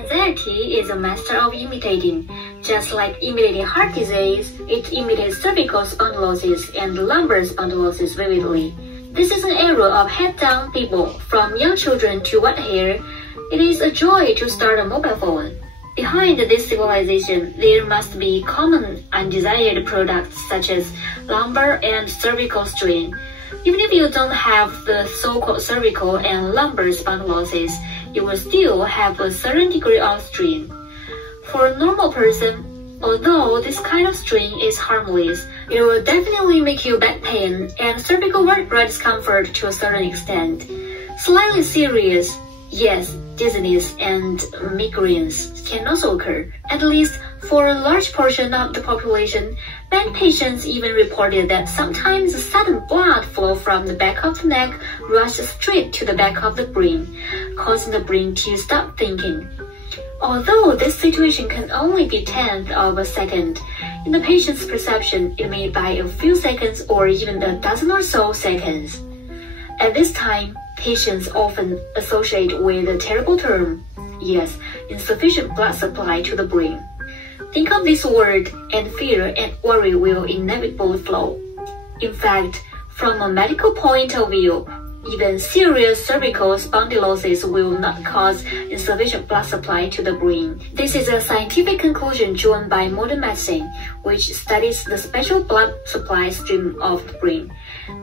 Anxiety is a master of imitating. Just like imitating heart disease, it imitates cervical spondylosis and lumbar spondylosis vividly. This is an era of head-down people, from young children to white hair. It is a joy to start a mobile phone. Behind this civilization, there must be common undesired products such as lumbar and cervical strain. Even if you don't have the so-called cervical and lumbar spondylosis, you will still have a certain degree of strain. For a normal person, although this kind of strain is harmless, it will definitely make you back pain and cervical vertebral discomfort to a certain extent. Slightly serious, yes, dizziness and migraines can also occur. At least for a large portion of the population, many patients even reported that sometimes a sudden blood flow from the back of the neck rushed straight to the back of the brain, causing the brain to stop thinking. Although this situation can only be tenth of a second, in the patient's perception, it may be a few seconds or even a dozen or so seconds. At this time, patients often associate with a terrible term, yes, insufficient blood supply to the brain. Think of this word and fear and worry will inevitably flow. In fact, from a medical point of view, even serious cervical spondylosis will not cause insufficient blood supply to the brain. This is a scientific conclusion drawn by modern medicine, which studies the special blood supply stream of the brain.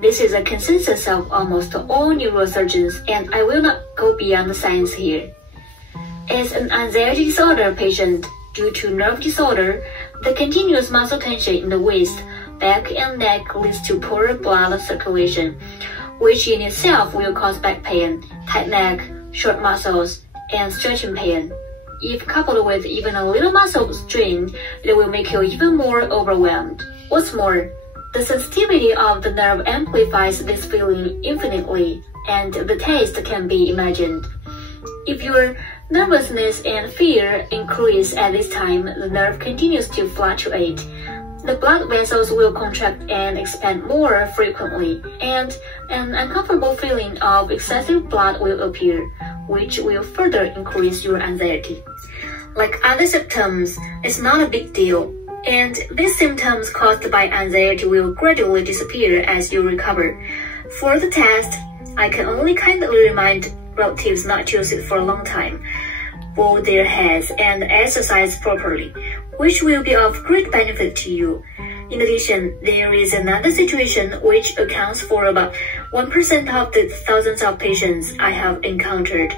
This is a consensus of almost all neurosurgeons, and I will not go beyond the science here. As an anxiety disorder patient, due to nerve disorder, the continuous muscle tension in the waist, back, and neck leads to poor blood circulation, which in itself will cause back pain, tight neck, short muscles, and stretching pain. If coupled with even a little muscle strain, it will make you even more overwhelmed. What's more, the sensitivity of the nerve amplifies this feeling infinitely, and the taste can be imagined. If your nervousness and fear increase at this time, the nerve continues to fluctuate. The blood vessels will contract and expand more frequently, and an uncomfortable feeling of excessive blood will appear, which will further increase your anxiety. Like other symptoms, it's not a big deal, and these symptoms caused by anxiety will gradually disappear as you recover. For the test, I can only kindly remind relatives not to sit for a long time, bow their heads, and exercise properly, which will be of great benefit to you. In addition, there is another situation which accounts for about 1% of the thousands of patients I have encountered.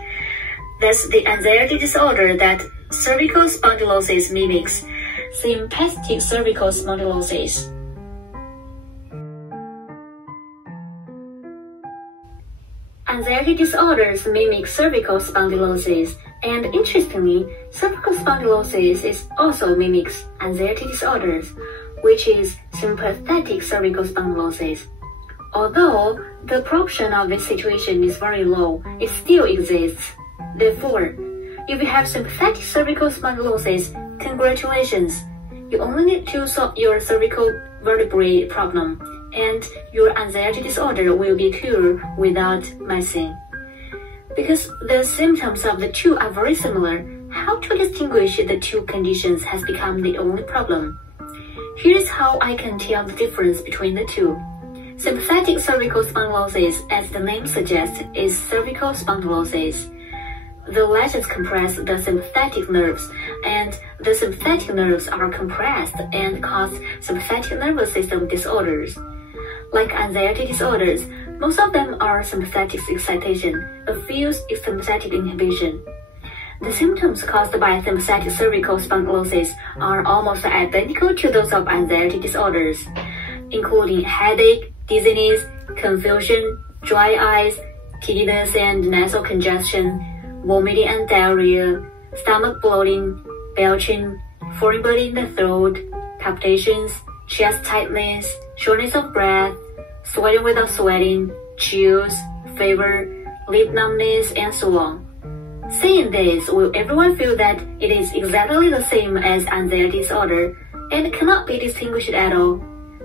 That's the anxiety disorder that cervical spondylosis mimics, sympathetic cervical spondylosis. Anxiety disorders mimic cervical spondylosis, and interestingly, cervical spondylosis is also mimics anxiety disorders, which is sympathetic cervical spondylosis. Although the proportion of this situation is very low, it still exists. Therefore, if you have sympathetic cervical spondylosis, congratulations! You only need to solve your cervical vertebrae problem, and your anxiety disorder will be cured without messing. Because the symptoms of the two are very similar, how to distinguish the two conditions has become the only problem. Here's how I can tell the difference between the two. Sympathetic cervical spondylosis, as the name suggests, is cervical spondylosis. The lesions compress the sympathetic nerves, and the sympathetic nerves are compressed and cause sympathetic nervous system disorders. Like anxiety disorders, most of them are sympathetic excitation, a few sympathetic inhibition. The symptoms caused by sympathetic cervical spondylosis are almost identical to those of anxiety disorders, including headache, dizziness, confusion, dry eyes, giddiness and nasal congestion, vomiting and diarrhea, stomach bloating, belching, foreign body in the throat, palpitations, chest tightness, shortness of breath, sweating without sweating, chills, fever, lip numbness, and so on. Saying this, will everyone feel that it is exactly the same as anxiety disorder and cannot be distinguished at all?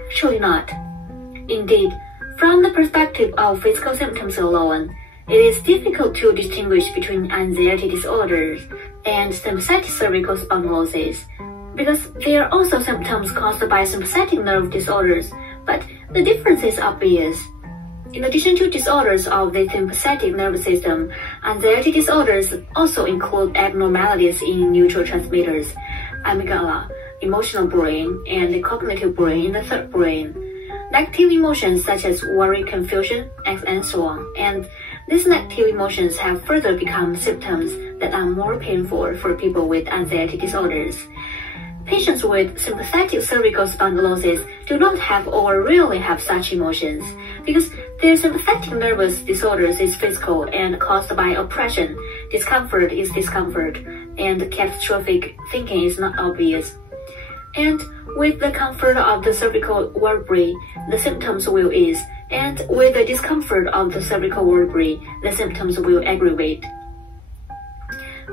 Actually not. Indeed, from the perspective of physical symptoms alone, it is difficult to distinguish between anxiety disorders and sympathetic cervical spondylosis, because they are also symptoms caused by sympathetic nerve disorders, but the difference is obvious. In addition to disorders of the sympathetic nervous system, anxiety disorders also include abnormalities in neurotransmitters, amygdala, emotional brain, and the cognitive brain in the third brain. Negative emotions such as worry, confusion, and so on. And these negative emotions have further become symptoms that are more painful for people with anxiety disorders. Patients with sympathetic cervical spondylosis do not have or rarely have such emotions because their sympathetic nervous disorders is physical and caused by oppression. Discomfort is discomfort, and catastrophic thinking is not obvious. And with the comfort of the cervical vertebrae, the symptoms will ease, and with the discomfort of the cervical vertebrae, the symptoms will aggravate.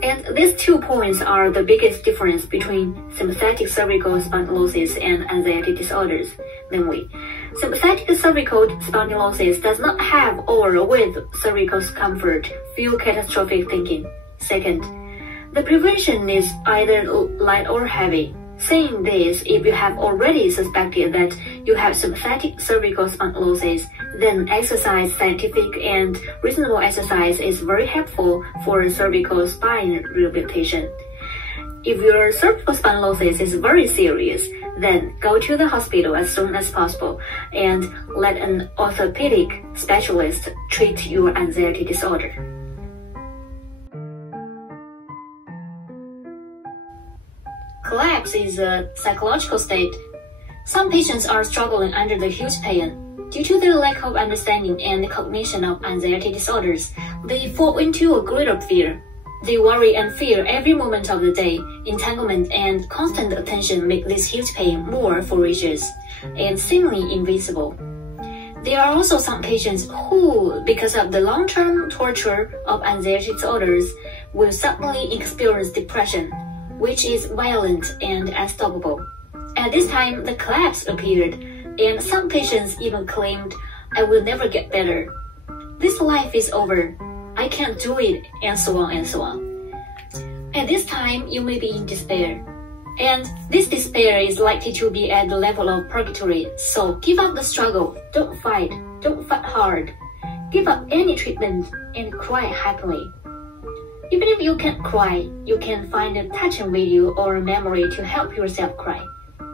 And these 2 points are the biggest difference between sympathetic cervical spondylosis and anxiety disorders. Namely, sympathetic cervical spondylosis does not have or with cervical discomfort feel catastrophic thinking. Second, the prevention is either light or heavy. Saying this, if you have already suspected that you have sympathetic cervical spondylosis, then exercise, scientific and reasonable exercise is very helpful for cervical spine rehabilitation. If your cervical spondylosis is very serious, then go to the hospital as soon as possible and let an orthopedic specialist treat your anxiety disorder. Collapse is a psychological state. Some patients are struggling under the huge pain. Due to their lack of understanding and cognition of anxiety disorders, they fall into a greater fear. They worry and fear every moment of the day. Entanglement and constant attention make this huge pain more ferocious and seemingly invisible. There are also some patients who, because of the long-term torture of anxiety disorders, will suddenly experience depression, which is violent and unstoppable. At this time, the collapse appeared, and some patients even claimed, "I will never get better. This life is over. I can't do it," and so on and so on. At this time, you may be in despair. And this despair is likely to be at the level of purgatory, so give up the struggle. Don't fight hard. Give up any treatment and cry happily. Even if you can't cry, you can find a touching video or a memory to help yourself cry.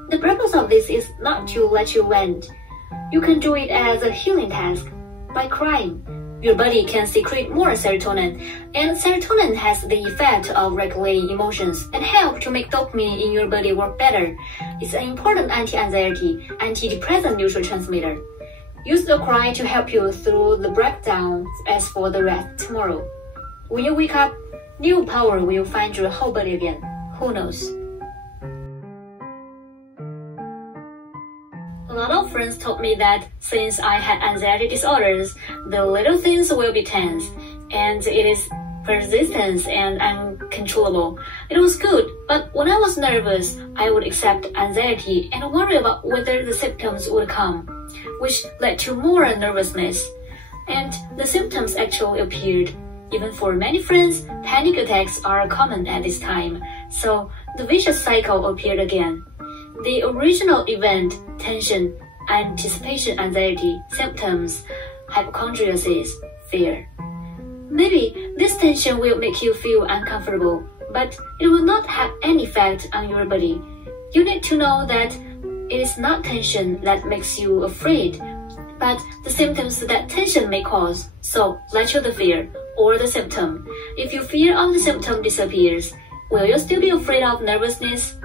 The purpose of this is not to let you vent. You can do it as a healing task. By crying, your body can secrete more serotonin, and serotonin has the effect of regulating emotions and help to make dopamine in your body work better. It's an important anti-anxiety, antidepressant neurotransmitter. Use the cry to help you through the breakdown. As for the rest, tomorrow, when you wake up, new power will find your whole body again. Who knows? A lot of friends told me that since I had anxiety disorders, the little things will be tense, and it is persistent and uncontrollable. It was good, but when I was nervous, I would accept anxiety and worry about whether the symptoms would come, which led to more nervousness. And the symptoms actually appeared. Even for many friends, panic attacks are common at this time, so the vicious cycle appeared again. The original event, tension, anticipation, anxiety, symptoms, hypochondriasis, fear. Maybe this tension will make you feel uncomfortable, but it will not have any effect on your body. You need to know that it is not tension that makes you afraid, but the symptoms that tension may cause. So let you the fear or the symptom. If your fear of the symptom disappears, will you still be afraid of nervousness?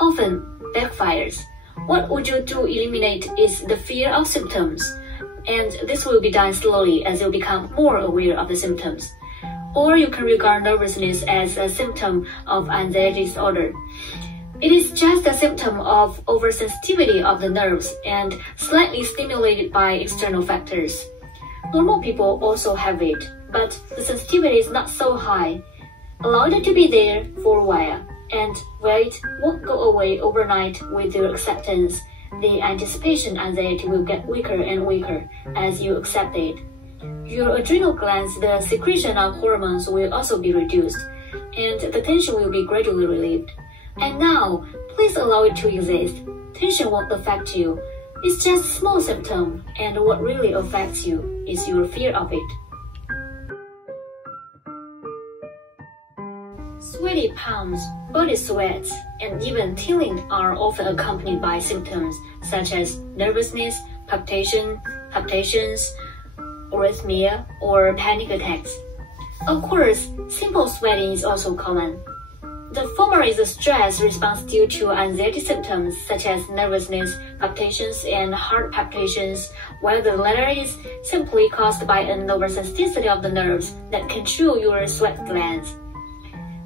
Often backfires. What would you do eliminate is the fear of symptoms, and this will be done slowly as you become more aware of the symptoms. Or you can regard nervousness as a symptom of anxiety disorder. It is just a symptom of oversensitivity of the nerves and slightly stimulated by external factors. Normal people also have it, but the sensitivity is not so high. Allow it to be there for a while, and it won't go away overnight with your acceptance. The anticipation anxiety will get weaker and weaker as you accept it. Your adrenal glands, the secretion of hormones, will also be reduced, and the tension will be gradually relieved. And now, please allow it to exist. Tension won't affect you. It's just a small symptom, and what really affects you is your fear of it. Sweaty palms, body sweats, and even tingling are often accompanied by symptoms such as nervousness, palpitations, arrhythmia, or panic attacks. Of course, simple sweating is also common. The former is a stress response due to anxiety symptoms such as nervousness, palpitations, and heart palpitations, while the latter is simply caused by an oversensitivity of the nerves that control your sweat glands.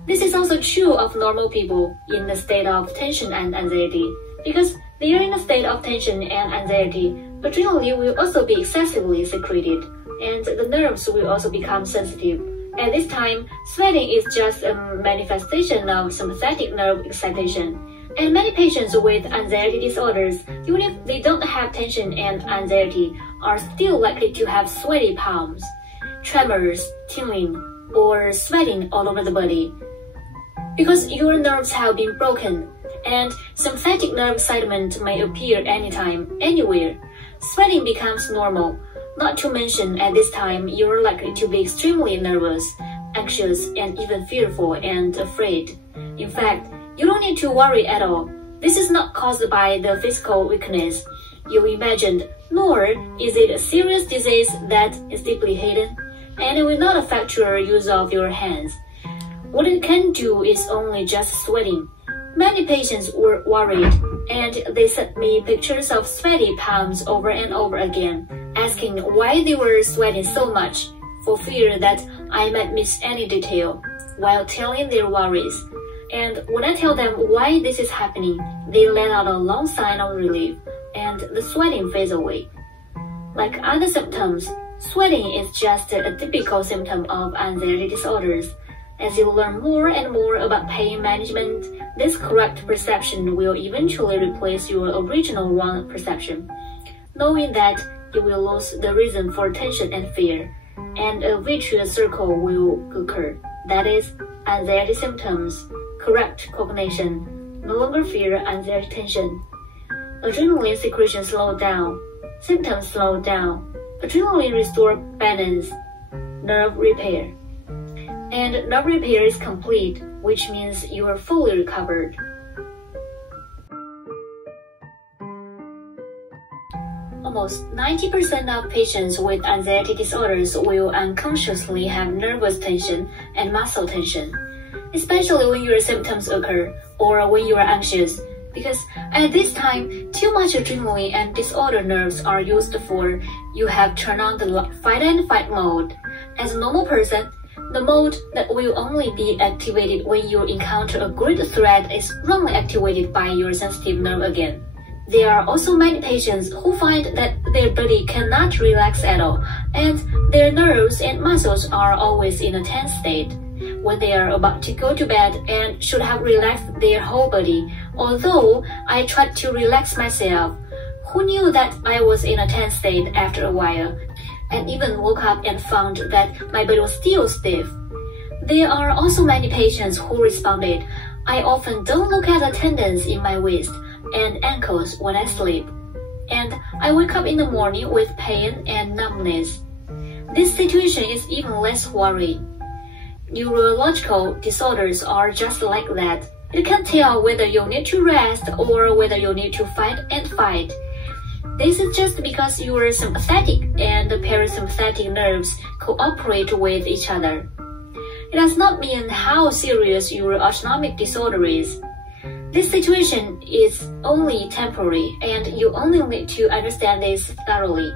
This is also true of normal people in the state of tension and anxiety. Because they are in a state of tension and anxiety, adrenaline will also be excessively secreted, and the nerves will also become sensitive. At this time, sweating is just a manifestation of sympathetic nerve excitation. And many patients with anxiety disorders, even if they don't have tension and anxiety, are still likely to have sweaty palms, tremors, tingling, or sweating all over the body. Because your nerves have been broken, and sympathetic nerve excitement may appear anytime, anywhere, sweating becomes normal. Not to mention, at this time, you're likely to be extremely nervous, anxious, and even fearful and afraid. In fact, you don't need to worry at all. This is not caused by the physical weakness you imagined, nor is it a serious disease that is deeply hidden, and it will not affect your use of your hands. What it can do is only just sweating. Many patients were worried, and they sent me pictures of sweaty palms over and over again, asking why they were sweating so much, for fear that I might miss any detail, while telling their worries. And when I tell them why this is happening, they let out a long sigh of relief, and the sweating fades away. Like other symptoms, sweating is just a typical symptom of anxiety disorders. As you learn more and more about pain management, this correct perception will eventually replace your original wrong perception. Knowing that, you will lose the reason for tension and fear, and a virtuous circle will occur. That is, anxiety symptoms, correct cognition, no longer fear, anxiety, tension. Adrenaline secretion slow down, symptoms slow down, adrenaline restore balance, nerve repair. And nerve repair is complete, which means you are fully recovered. Almost 90% of patients with anxiety disorders will unconsciously have nervous tension and muscle tension, especially when your symptoms occur or when you are anxious, because at this time, too much adrenaline and disordered nerves are used for you have turned on the fight and fight mode. As a normal person, the mode that will only be activated when you encounter a great threat is wrongly activated by your sensitive nerve again. There are also many patients who find that their body cannot relax at all, and their nerves and muscles are always in a tense state. When they are about to go to bed and should have relaxed their whole body, although I tried to relax myself, who knew that I was in a tense state after a while, and even woke up and found that my body was still stiff. There are also many patients who responded, I often don't look at the tendons in my waist and ankles when I sleep, and I wake up in the morning with pain and numbness. This situation is even less worrying. Neurological disorders are just like that. You can't tell whether you need to rest or whether you need to fight and fight. This is just because your sympathetic and parasympathetic nerves cooperate with each other. It does not mean how serious your autonomic disorder is. This situation is only temporary, and you only need to understand this thoroughly.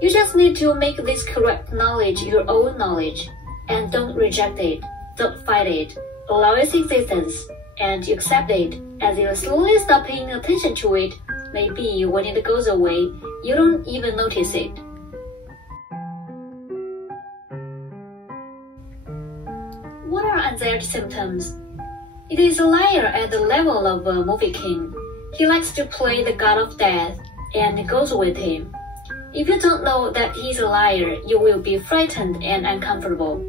You just need to make this correct knowledge your own knowledge, and don't reject it, don't fight it, allow its existence, and you accept it. As you slowly stop paying attention to it, maybe when it goes away, you don't even notice it. What are anxiety symptoms? It is a liar at the level of a movie king. He likes to play the god of death, and it goes with him. If you don't know that he's a liar, you will be frightened and uncomfortable.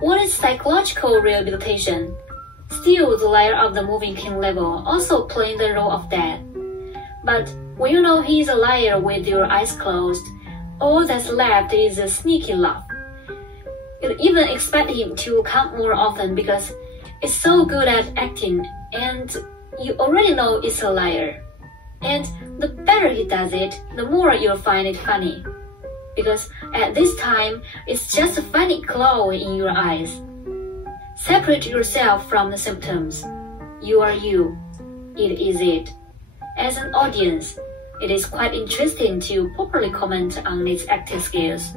What is psychological rehabilitation? Still, the liar of the movie King level also playing the role of that. But when you know he's a liar with your eyes closed, all that's left is a sneaky laugh. You even expect him to come more often because it's so good at acting and you already know it's a liar. And the better he does it, the more you'll find it funny. Because at this time, it's just a funny glow in your eyes. Separate yourself from the symptoms. You are you. It is it. As an audience, it is quite interesting to properly comment on these acting skills.